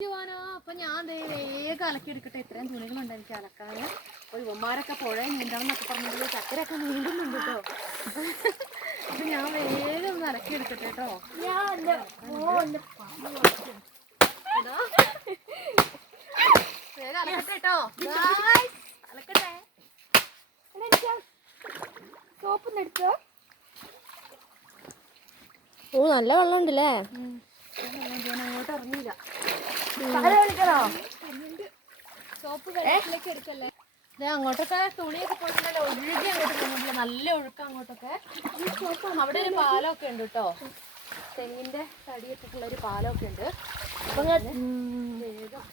അപ്പൊ ഞാൻ വേഗം അലക്കി എടുക്കട്ടെ. ഇത്രയും തുണികളുണ്ട് എനിക്ക് അലക്കാന്. ഒരു ഉമ്മാരൊക്കെ പുഴയിൽ നീന്തണം എന്നൊക്കെ പറഞ്ഞത് ചക്കരൊക്കെ നീന്തുന്നുണ്ട് കേട്ടോ. അപ്പൊ ഞാൻ വേഗം ഒന്ന് അലക്കി എടുക്കട്ടെ കേട്ടോ. വേഗം അലക്കട്ടെ കേട്ടോ. അലക്കട്ടെ. സോപ്പൊന്ന് എടുത്തോ. ഓ നല്ല വെള്ളം ഉണ്ടല്ലേ. അങ്ങോട്ട് ഇറങ്ങിയില്ല. സോപ്പ് വെള്ളത്തിലേക്ക് എടുക്കല്ലേ. അങ്ങോട്ടൊക്കെ തുണിയൊക്കെ പോയിട്ടുണ്ടല്ലോ. ഒഴുകി അങ്ങോട്ട് പോകുന്നില്ല. നല്ല ഒഴുക്ക അങ്ങോട്ടൊക്കെ. അവിടെ ഒരു പാലമൊക്കെ ഉണ്ട് കേട്ടോ. തെങ്ങിന്റെ തടിയിട്ടിട്ടുള്ള ഒരു പാലമൊക്കെ ഉണ്ട്. അപ്പൊ വേഗം